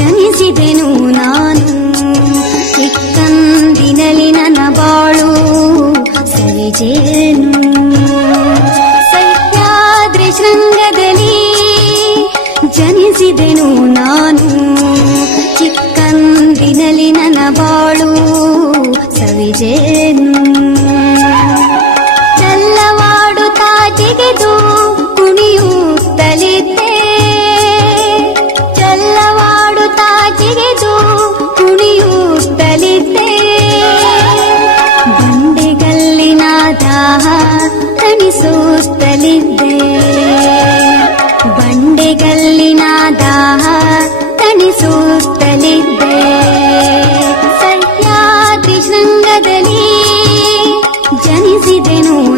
ಜನಿಸಿದೆನು ನಾನು. ಸಿಕ್ಕಂದಿನಲಿ ನನ್ನ ಬಾಳು ಸವಿಜೇನು ಸತ್ಯಾದ್ರಿ ಶೃಂಗದಲ್ಲಿ ಜನಿಸಿದೆನು ನಾನು. ಚಿಕ್ಕಂದಿನಲಿ ನನ್ನ ಬಾಳು ಸವಿಜೇನು ಚಲ್ಲವಾಡು ತಾಜಿಗೆದು ನಗರದಲ್ಲಿ ಜನಿಸಿದೆನು.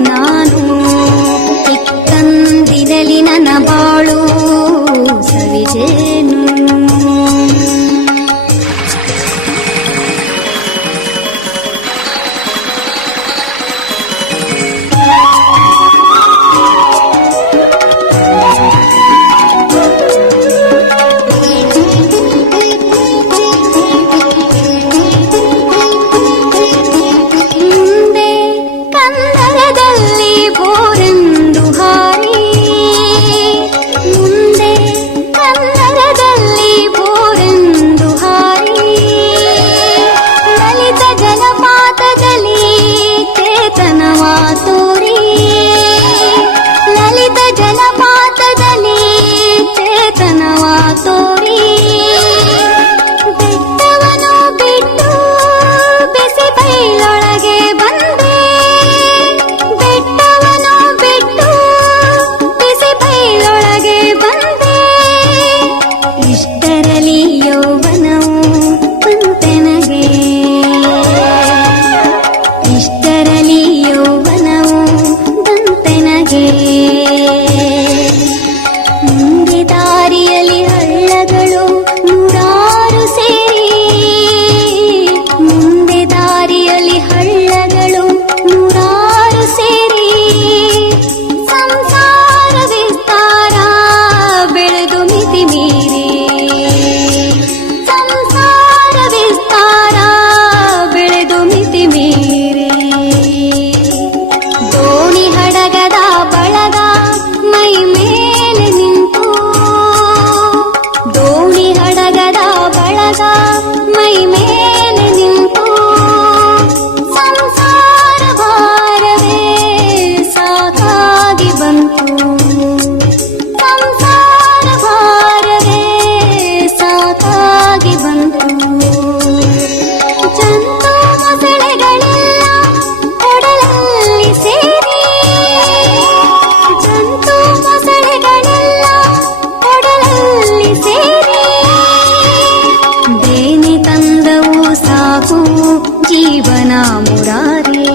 ಮುರಾರೇ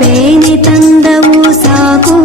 ಬೇನೆ ತಂದವು ಸಾಕು